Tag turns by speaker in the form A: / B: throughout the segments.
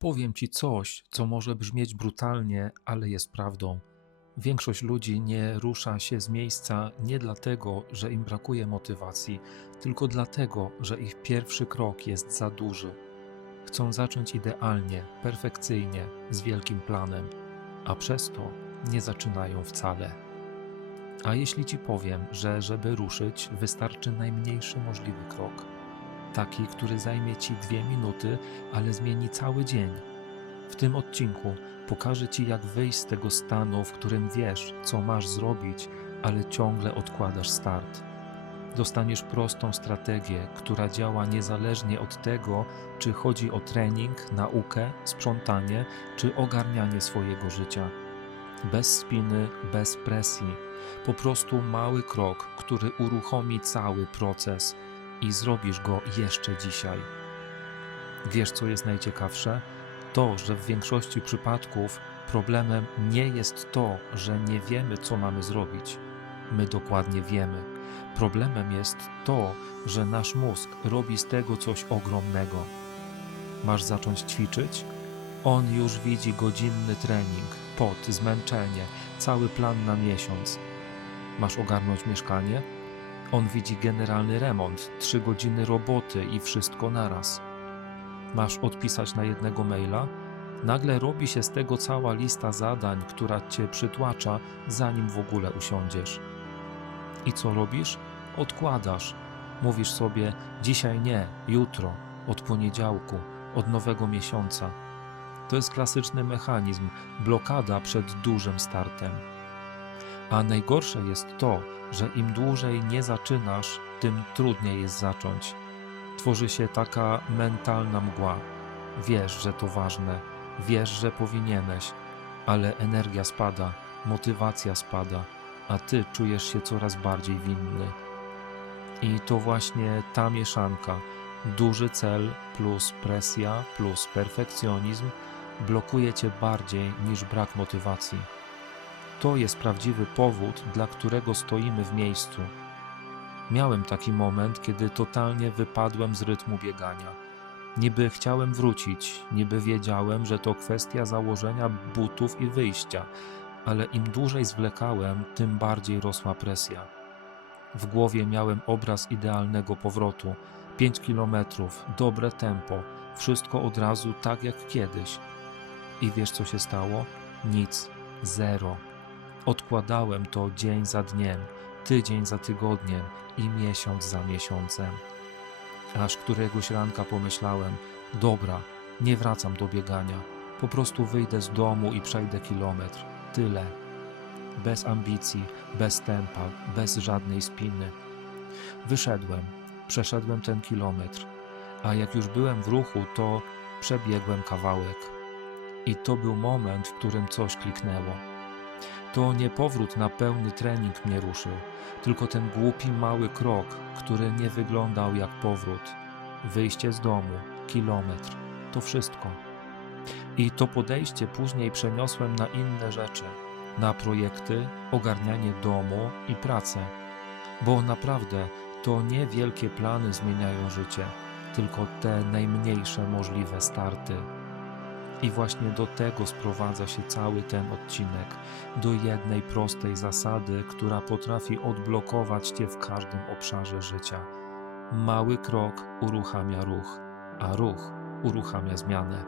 A: Powiem ci coś, co może brzmieć brutalnie, ale jest prawdą. Większość ludzi nie rusza się z miejsca nie dlatego, że im brakuje motywacji, tylko dlatego, że ich pierwszy krok jest za duży. Chcą zacząć idealnie, perfekcyjnie, z wielkim planem, a przez to nie zaczynają wcale. A jeśli ci powiem, że żeby ruszyć, wystarczy najmniejszy możliwy krok, taki, który zajmie ci dwie minuty, ale zmieni cały dzień. W tym odcinku pokażę ci, jak wyjść z tego stanu, w którym wiesz, co masz zrobić, ale ciągle odkładasz start. Dostaniesz prostą strategię, która działa niezależnie od tego, czy chodzi o trening, naukę, sprzątanie czy ogarnianie swojego życia. Bez spiny, bez presji. Po prostu mały krok, który uruchomi cały proces i zrobisz go jeszcze dzisiaj. Wiesz, co jest najciekawsze? To, że w większości przypadków problemem nie jest to, że nie wiemy, co mamy zrobić. My dokładnie wiemy. Problemem jest to, że nasz mózg robi z tego coś ogromnego. Masz zacząć ćwiczyć? On już widzi godzinny trening, pot, zmęczenie, cały plan na miesiąc. Masz ogarnąć mieszkanie? On widzi generalny remont, trzy godziny roboty i wszystko naraz. Masz odpisać na jednego maila? Nagle robi się z tego cała lista zadań, która cię przytłacza, zanim w ogóle usiądziesz. I co robisz? Odkładasz. Mówisz sobie: dzisiaj nie, jutro, od poniedziałku, od nowego miesiąca. To jest klasyczny mechanizm blokada przed dużym startem. A najgorsze jest to, że im dłużej nie zaczynasz, tym trudniej jest zacząć. Tworzy się taka mentalna mgła. Wiesz, że to ważne, wiesz, że powinieneś, ale energia spada, motywacja spada, a ty czujesz się coraz bardziej winny. I to właśnie ta mieszanka, duży cel plus presja plus perfekcjonizm, blokuje cię bardziej niż brak motywacji. To jest prawdziwy powód, dla którego stoimy w miejscu. Miałem taki moment, kiedy totalnie wypadłem z rytmu biegania. Niby chciałem wrócić, niby wiedziałem, że to kwestia założenia butów i wyjścia, ale im dłużej zwlekałem, tym bardziej rosła presja. W głowie miałem obraz idealnego powrotu. 5 kilometrów, dobre tempo, wszystko od razu tak jak kiedyś. I wiesz co się stało? Nic, zero. Odkładałem to dzień za dniem, tydzień za tygodniem i miesiąc za miesiącem. Aż któregoś ranka pomyślałem: Dobra, nie wracam do biegania. Po prostu wyjdę z domu i przejdę kilometr. Tyle. Bez ambicji, bez tempa, bez żadnej spiny. Wyszedłem, przeszedłem ten kilometr, a jak już byłem w ruchu, to przebiegłem kawałek. I to był moment, w którym coś kliknęło. To nie powrót na pełny trening mnie ruszył, tylko ten głupi mały krok, który nie wyglądał jak powrót. Wyjście z domu, kilometr, to wszystko. I to podejście później przeniosłem na inne rzeczy, na projekty, ogarnianie domu i pracę. Bo naprawdę to nie wielkie plany zmieniają życie, tylko te najmniejsze możliwe starty. I właśnie do tego sprowadza się cały ten odcinek, do jednej prostej zasady, która potrafi odblokować Cię w każdym obszarze życia. Mały krok uruchamia ruch, a ruch uruchamia zmianę.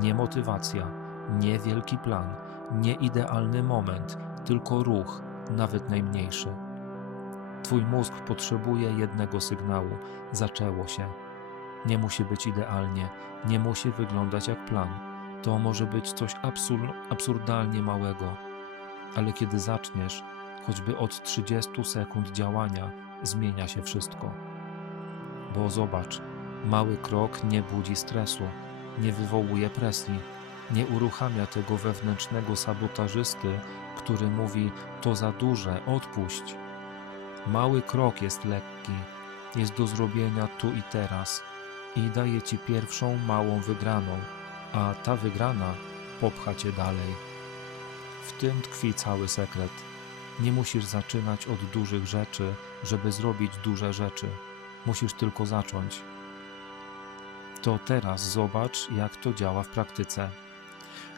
A: Nie motywacja, nie wielki plan, nie idealny moment, tylko ruch, nawet najmniejszy. Twój mózg potrzebuje jednego sygnału: zaczęło się. Nie musi być idealnie, nie musi wyglądać jak plan. To może być coś absur absurdalnie małego, ale kiedy zaczniesz, choćby od 30 sekund działania, zmienia się wszystko. Bo zobacz, mały krok nie budzi stresu, nie wywołuje presji, nie uruchamia tego wewnętrznego sabotażysty, który mówi: To za duże, odpuść. Mały krok jest lekki, jest do zrobienia tu i teraz i daje ci pierwszą małą wygraną, a ta wygrana popcha cię dalej. W tym tkwi cały sekret. Nie musisz zaczynać od dużych rzeczy, żeby zrobić duże rzeczy. Musisz tylko zacząć. To teraz zobacz, jak to działa w praktyce.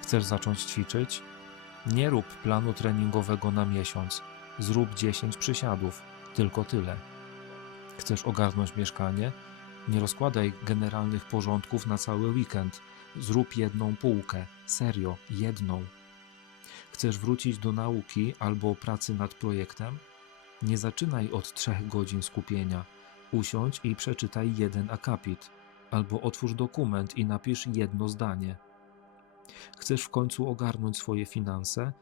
A: Chcesz zacząć ćwiczyć? Nie rób planu treningowego na miesiąc. Zrób 10 przysiadów, tylko tyle. Chcesz ogarnąć mieszkanie? Nie rozkładaj generalnych porządków na cały weekend. Zrób jedną półkę, serio, jedną. Chcesz wrócić do nauki albo pracy nad projektem? Nie zaczynaj od trzech godzin skupienia. Usiądź i przeczytaj jeden akapit, albo otwórz dokument i napisz jedno zdanie. Chcesz w końcu ogarnąć swoje finanse?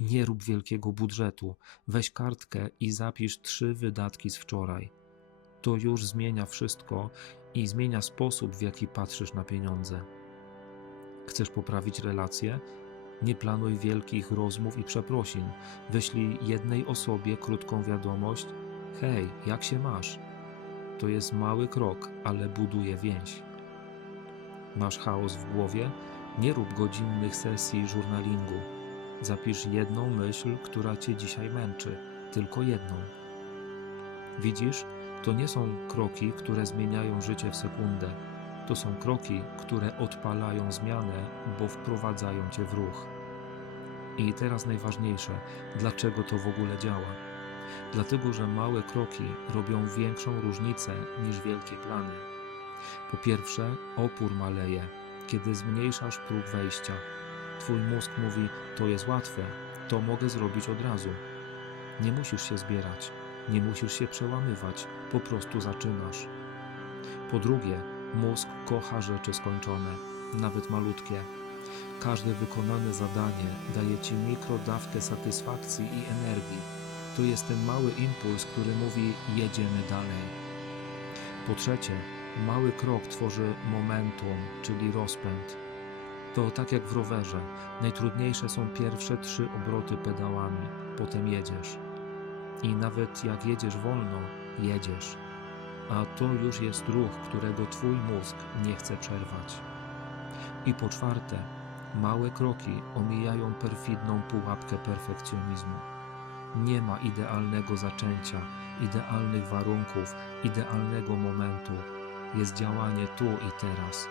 A: Nie rób wielkiego budżetu. Weź kartkę i zapisz trzy wydatki z wczoraj. To już zmienia wszystko i zmienia sposób, w jaki patrzysz na pieniądze. Chcesz poprawić relacje? Nie planuj wielkich rozmów i przeprosin. Wyślij jednej osobie krótką wiadomość: Hej, jak się masz? To jest mały krok, ale buduje więź. Masz chaos w głowie? Nie rób godzinnych sesji żurnalingu. Zapisz jedną myśl, która cię dzisiaj męczy, tylko jedną. Widzisz, to nie są kroki, które zmieniają życie w sekundę. To są kroki, które odpalają zmianę, bo wprowadzają cię w ruch. I teraz najważniejsze, dlaczego to w ogóle działa? Dlatego, że małe kroki robią większą różnicę niż wielkie plany. Po pierwsze, opór maleje, kiedy zmniejszasz próg wejścia. Twój mózg mówi: To jest łatwe, to mogę zrobić od razu. Nie musisz się zbierać, nie musisz się przełamywać, po prostu zaczynasz. Po drugie, mózg kocha rzeczy skończone, nawet malutkie. Każde wykonane zadanie daje ci mikrodawkę satysfakcji i energii. To jest ten mały impuls, który mówi: jedziemy dalej. Po trzecie, mały krok tworzy momentum, czyli rozpęd. To tak jak w rowerze. Najtrudniejsze są pierwsze trzy obroty pedałami, potem jedziesz. I nawet jak jedziesz wolno, jedziesz. A to już jest ruch, którego twój mózg nie chce przerwać. I po czwarte, małe kroki omijają perfidną pułapkę perfekcjonizmu. Nie ma idealnego zaczęcia, idealnych warunków, idealnego momentu. Jest działanie tu i teraz.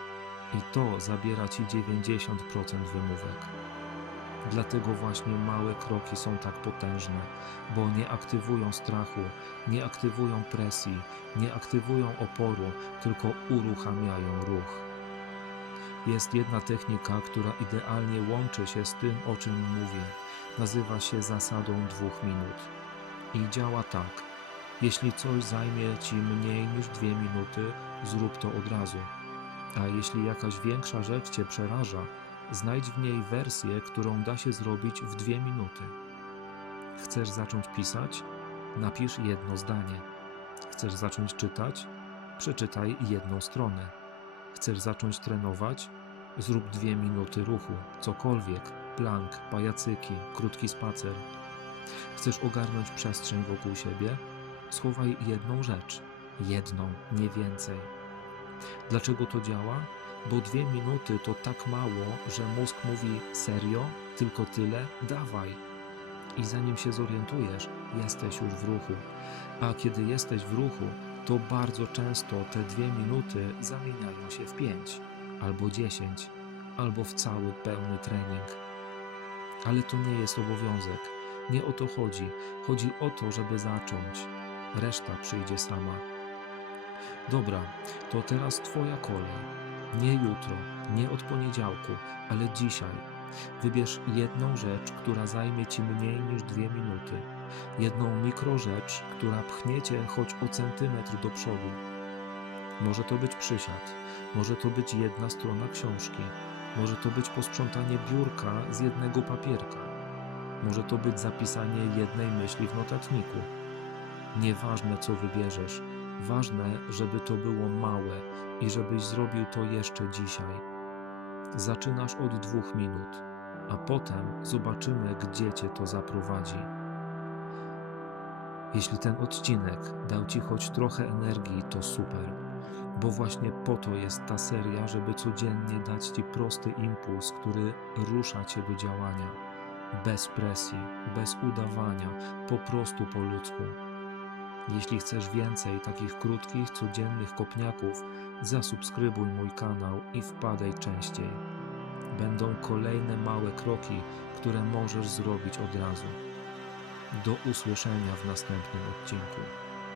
A: I to zabiera ci 90% wymówek. Dlatego właśnie małe kroki są tak potężne, bo nie aktywują strachu, nie aktywują presji, nie aktywują oporu, tylko uruchamiają ruch. Jest jedna technika, która idealnie łączy się z tym, o czym mówię. Nazywa się zasadą dwóch minut. I działa tak. Jeśli coś zajmie ci mniej niż dwie minuty, zrób to od razu. A jeśli jakaś większa rzecz cię przeraża, znajdź w niej wersję, którą da się zrobić w dwie minuty. Chcesz zacząć pisać? Napisz jedno zdanie. Chcesz zacząć czytać? Przeczytaj jedną stronę. Chcesz zacząć trenować? Zrób dwie minuty ruchu, cokolwiek, plank, pajacyki, krótki spacer. Chcesz ogarnąć przestrzeń wokół siebie? Schowaj jedną rzecz, jedną, nie więcej. Dlaczego to działa? Bo dwie minuty to tak mało, że mózg mówi serio, tylko tyle, dawaj. I zanim się zorientujesz, jesteś już w ruchu. A kiedy jesteś w ruchu, to bardzo często te dwie minuty zamieniają się w pięć, albo dziesięć, albo w cały pełny trening. Ale to nie jest obowiązek. Nie o to chodzi. Chodzi o to, żeby zacząć. Reszta przyjdzie sama. Dobra, to teraz Twoja kolej. Nie jutro, nie od poniedziałku, ale dzisiaj. Wybierz jedną rzecz, która zajmie Ci mniej niż dwie minuty. Jedną mikrorzecz, która pchnie Cię choć o centymetr do przodu. Może to być przysiad, może to być jedna strona książki, może to być posprzątanie biurka z jednego papierka, może to być zapisanie jednej myśli w notatniku. Nieważne, co wybierzesz, ważne, żeby to było małe i żebyś zrobił to jeszcze dzisiaj. Zaczynasz od dwóch minut, a potem zobaczymy, gdzie cię to zaprowadzi. Jeśli ten odcinek dał ci choć trochę energii, to super, bo właśnie po to jest ta seria, żeby codziennie dać ci prosty impuls, który rusza cię do działania. Bez presji, bez udawania, po prostu po ludzku. Jeśli chcesz więcej takich krótkich, codziennych kopniaków, zasubskrybuj mój kanał i wpadaj częściej. Będą kolejne małe kroki, które możesz zrobić od razu. Do usłyszenia w następnym odcinku.